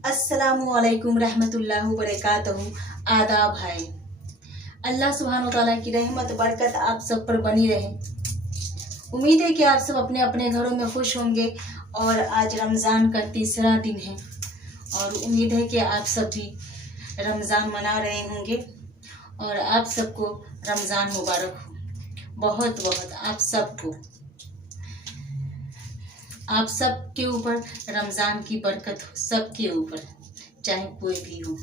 अस्सलामुअलैकुम रहमतुल्लाहि वबरकातुहू। आदाब है। अल्लाह सुब्हान व तआला की रहमत बरकत आप सब पर बनी रहे। उम्मीद है कि आप सब अपने अपने घरों में खुश होंगे और आज रमज़ान का तीसरा दिन है और उम्मीद है कि आप सब भी रमज़ान मना रहे होंगे और आप सबको रमज़ान मुबारक हो। बहुत बहुत आप सब के ऊपर रमज़ान की बरकत हो, सबके ऊपर, चाहे कोई भी हो।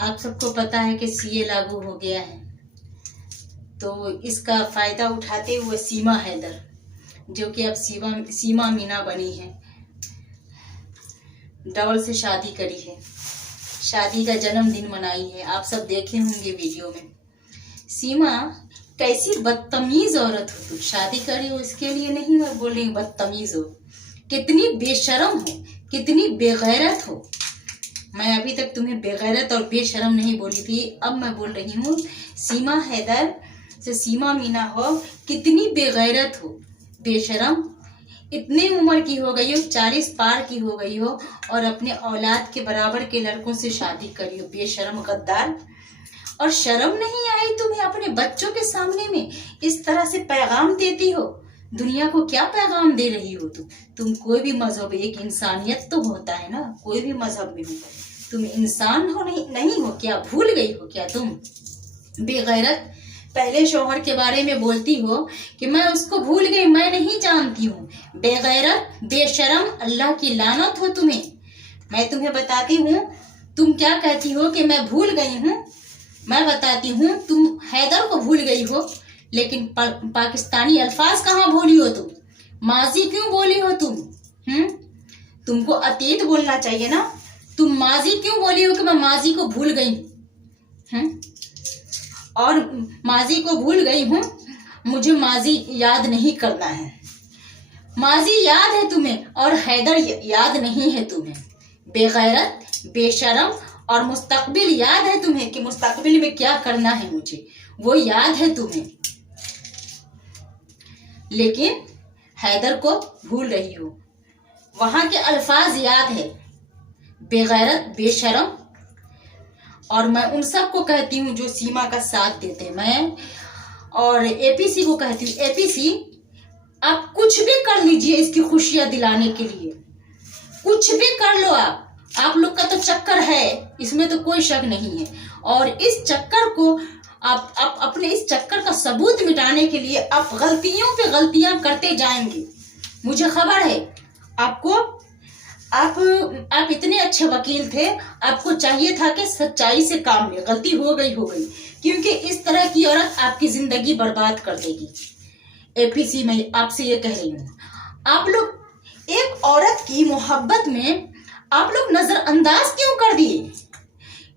आप सबको पता है कि सीए लागू हो गया है, तो इसका फ़ायदा उठाते हुए सीमा हैदर, जो कि अब सीमा मीना बनी है, डबल से शादी करी है, शादी का जन्मदिन मनाई है। आप सब देखे होंगे वीडियो में। सीमा कैसी बदतमीज औरत हो तुम, शादी करी हो इसके लिए नहीं मैं बोल रही हूँ बदतमीज हो, कितनी बेशरम हो, कितनी बेगैरत हो। मैं अभी तक तुम्हें बेगैरत और बेशरम नहीं बोली थी, अब मैं बोल रही हूँ सीमा हैदर से सीमा मीना हो, कितनी बेगैरत हो, बेशरम। इतनी उम्र की हो गई हो, 40 पार की हो गई हो और अपने औलाद के बराबर के लड़कों से शादी करी हो, बेशरम गद्दार। और शर्म नहीं आई तुम्हें अपने बच्चों के सामने में इस तरह से पैगाम देती हो? दुनिया को क्या पैगाम दे रही हो तुम कोई भी मजहब, एक इंसानियत तो होता है ना, कोई भी मजहब में हो, तुम इंसान हो नहीं हो क्या? भूल गई हो क्या तुम? बेगैरत। पहले शौहर के बारे में बोलती हो कि मैं उसको भूल गई, मैं नहीं जानती हूँ। बेगैरत, बेशरम, अल्लाह की लानत हो तुम्हें। मैं तुम्हें बताती हूँ, तुम क्या कहती हो कि मैं भूल गई हूँ। मैं बताती हूँ, तुम हैदर को भूल गई हो, लेकिन पाकिस्तानी अल्फाज कहाँ भूली हो तुम? माजी क्यों बोली हो तुम? तुमको अतीत बोलना चाहिए ना। तुम माजी क्यों बोली हो कि मैं माजी को भूल गई हूँ? और माजी को भूल गई हूँ, मुझे माजी याद नहीं करना है। माजी याद है तुम्हें और हैदर याद नहीं है तुम्हें। बेगैरत, बेशरम। और मुस्तकबिल याद है तुम्हें कि मुस्तकबिल में क्या करना है मुझे, वो याद है तुम्हें, लेकिन हैदर को भूल रही हो। वहां के अल्फाज याद है, बेगैरत, बेशरम। और मैं उन सब को कहती हूँ जो सीमा का साथ देते हैं। मैं और एपीसी को कहती हूँ, एपीसी आप कुछ भी कर लीजिए इसकी खुशियां दिलाने के लिए, कुछ भी कर लो आप लोग का तो चक्कर है, इसमें तो कोई शक नहीं है। और इस चक्कर को आप अपने इस चक्कर का सबूत मिटाने के लिए आप गलतियों पे गलतियां करते जाएंगे। मुझे खबर है आपको। आप इतने अच्छे वकील थे, आपको चाहिए था कि सच्चाई से काम ले। गलती हो गई, क्योंकि इस तरह की औरत आपकी जिंदगी बर्बाद कर देगी। एपीसी मैं आपसे ये कह रही हूँ, आप लोग एक औरत की मोहब्बत में आप लोग नजरअंदाज क्यों कर दिए?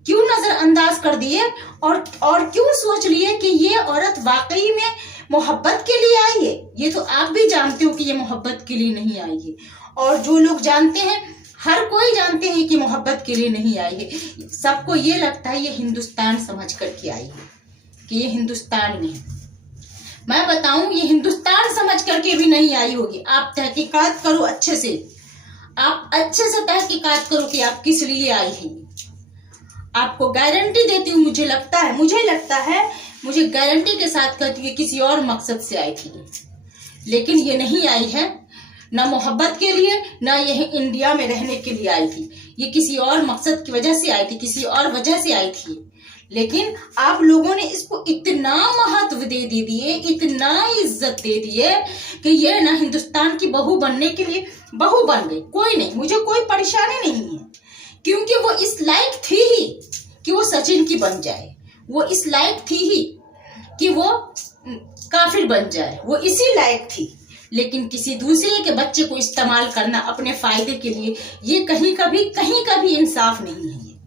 क्यों नजरअंदाज कर दिए? और क्यों सोच लिए कि ये औरत वाकई में मोहब्बत के लिए आई है? ये तो आप भी जानते हो कि ये मोहब्बत के लिए नहीं आई है। और जो लोग जानते हैं, हर कोई जानते हैं कि मोहब्बत के लिए नहीं आई है। सबको ये लगता है ये हिंदुस्तान समझ करके आई है, कि ये हिंदुस्तान में है। मैं बताऊं, ये हिंदुस्तान समझ करके भी नहीं आई होगी। आप तहकीकात करो अच्छे से, आप अच्छे से तहकीकात करो कि आप किस लिए आई हैं। आपको गारंटी देती हूँ, मुझे लगता है, मुझे गारंटी के साथ कहती हूँ किसी और मकसद से आई थी, लेकिन ये नहीं आई है ना मोहब्बत के लिए, ना यह इंडिया में रहने के लिए आई थी। ये किसी और मकसद की वजह से आई थी, किसी और वजह से आई थी। लेकिन आप लोगों ने इसको इतना महत्व दे दिए, इतना इज्जत दे दिए कि ये ना हिंदुस्तान की बहू बनने के लिए बहू बन गई। कोई नहीं, मुझे कोई परेशानी नहीं है, क्योंकि वो इस लायक थी ही कि वो सचिन की बन जाए, वो इस लायक थी ही कि वो काफिर बन जाए, वो इसी लायक थी। लेकिन किसी दूसरे के बच्चे को इस्तेमाल करना अपने फायदे के लिए, ये कहीं कभी इंसाफ नहीं है,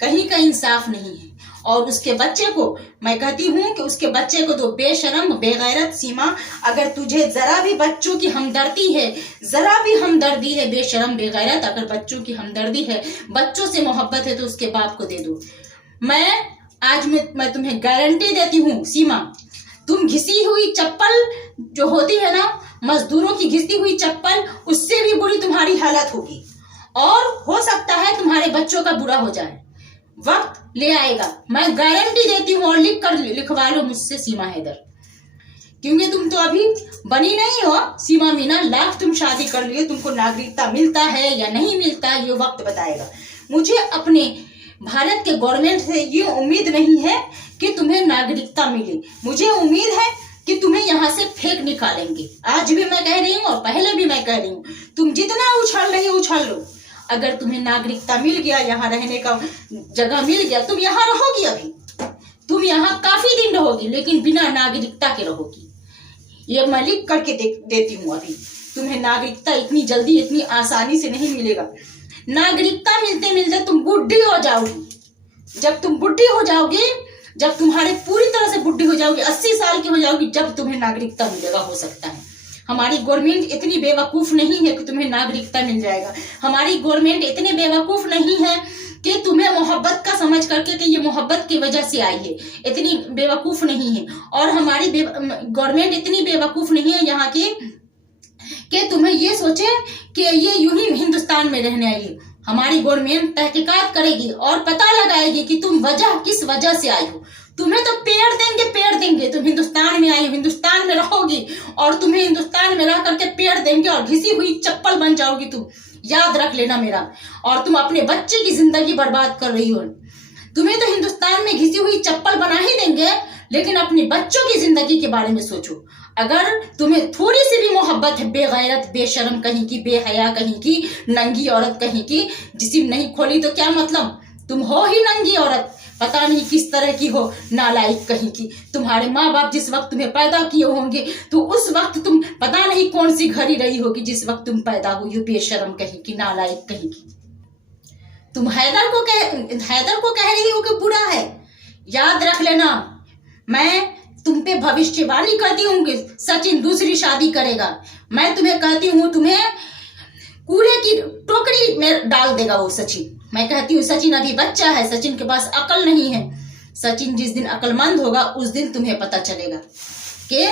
कहीं का इंसाफ नहीं है। और उसके बच्चे को मैं कहती हूँ कि उसके बच्चे को तो बेशरम, बेगैरत सीमा, अगर तुझे जरा भी बच्चों की हमदर्दी है, जरा भी हमदर्दी है, बेशरम बेगैरत, अगर बच्चों की हमदर्दी है, बच्चों से मोहब्बत है, तो उसके बाप को दे दो। मैं तुम्हें गारंटी देती हूँ सीमा, तुम घिसी हुई चप्पल जो होती है ना, मजदूरों की घिसी हुई चप्पल, उससे भी बुरी तुम्हारी हालत होगी। और हो सकता है तुम्हारे बच्चों का बुरा हो जाए, वक्त ले आएगा, मैं गारंटी देती हूँ। और लिखवा लो मुझसे सीमा हैदर, क्योंकि तुम तो अभी बनी नहीं हो सीमा मीना। लाख तुम शादी कर लिए, तुमको नागरिकता मिलता है या नहीं मिलता ये वक्त बताएगा। मुझे अपने भारत के गवर्नमेंट से ये उम्मीद नहीं है कि तुम्हें नागरिकता मिले, मुझे उम्मीद है कि तुम्हें यहाँ से फेंक निकालेंगे। आज भी मैं कह रही हूँ और पहले भी मैं कह रही हूँ, तुम जितना उछल रही हो उछल लो। अगर तुम्हें नागरिकता मिल गया, यहाँ रहने का जगह मिल गया, तुम यहाँ रहोगी। अभी तुम यहाँ काफी दिन रहोगी, लेकिन बिना नागरिकता के रहोगी। ये मैं लिख करके देती हूँ। अभी तुम्हें नागरिकता इतनी जल्दी इतनी आसानी से नहीं मिलेगा। नागरिकता मिलते मिलते तुम बुढ़ी हो जाओगी। जब तुम बुढ़ी हो जाओगी, जब तुम्हारे पूरी तरह से बुढ़ी हो जाओगी, 80 साल की हो जाओगी, जब तुम्हें नागरिकता मिलेगा। हो सकता है हमारी गवर्नमेंट इतनी बेवकूफ नहीं है कि तुम्हें नागरिकता मिल जाएगा। हमारी गवर्नमेंट इतनी बेवकूफ नहीं है कि तुम्हें मोहब्बत का समझ करके कि ये मोहब्बत की वजह से आई है, इतनी बेवकूफ नहीं है। और हमारी गवर्नमेंट इतनी बेवकूफ नहीं है यहाँ की कि तुम्हें ये सोचे कि ये यूं ही हिंदुस्तान में रहने आई है। हमारी गवर्नमेंट तहकीकात करेगी और पता लगाएगी कि तुम किस वजह से आई हो। तुम्हें तो पेड़ देंगे। तुम हिंदुस्तान में आई हो, हिंदुस्तान में रहोगी और तुम्हें हिंदुस्तान में रह करके पेड़ देंगे और घिसी हुई चप्पल बन जाओगी तुम। याद रख लेना मेरा। और तुम अपने बच्चे की जिंदगी बर्बाद कर रही हो। तुम्हें तो हिंदुस्तान में घिसी हुई चप्पल बना ही देंगे, लेकिन अपने बच्चों की जिंदगी के बारे में सोचो। अगर तुम्हें थोड़ी सी भी मोहब्बत है, बेगैरत बेशर्म कहीं की, बेहया कहीं की, नंगी औरत कहीं की, जिस्म नहीं खोली तो क्या मतलब, तुम हो ही नंगी औरत। पता नहीं किस तरह की हो, नालायक कहीं की। तुम्हारे माँ बाप जिस वक्त तुम्हें पैदा किए होंगे तो उस वक्त तुम पता नहीं कौन सी घड़ी रही होगी जिस वक्त तुम पैदा हुई हो, बेशर्म कहीं की, नालायक कहीं की। तुम हैदर को कह रही हो कि बुरा है। याद रख लेना, मैं तुम पे भविष्यवाणी करती हूँ कि सचिन दूसरी शादी करेगा। मैं तुम्हें कहती हूँ, तुम्हें कूड़े की टोकरी में डाल देगा वो सचिन। मैं कहती हूँ सचिन अभी बच्चा है, सचिन के पास अकल नहीं है। सचिन जिस दिन अक्लमंद होगा उस दिन तुम्हें पता चलेगा कि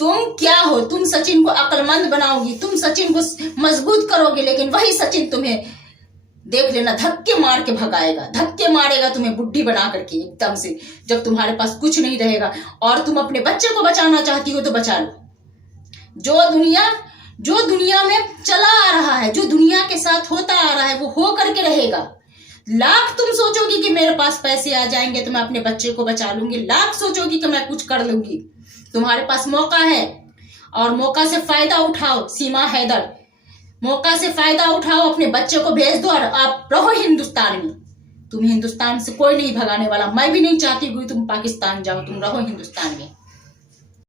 तुम क्या हो। तुम सचिन को अक्लमंद बनाओगी, तुम सचिन को मजबूत करोगे, लेकिन वही सचिन तुम्हें देख लेना धक्के मार के भगाएगा, धक्के मारेगा तुम्हें बुढ़ी बना करके एकदम से, जब तुम्हारे पास कुछ नहीं रहेगा। और तुम अपने बच्चे को बचाना चाहती हो तो बचा लो। जो दुनिया में चला आ रहा है, जो दुनिया के साथ होता आ रहा है, वो हो करके रहेगा। लाख तुम सोचोगी कि मेरे पास पैसे आ जाएंगे तो मैं अपने बच्चे को बचा लूंगी, लाख सोचोगी कि मैं कुछ कर लूंगी। तुम्हारे पास मौका है और मौका से फायदा उठाओ। सीमा हैदर, मौका से फायदा उठाओ, अपने बच्चे को भेज दो और आप रहो हिंदुस्तान में। तुम हिंदुस्तान से कोई नहीं भगाने वाला। मैं भी नहीं चाहती हुई तुम पाकिस्तान जाओ, तुम रहो हिंदुस्तान में।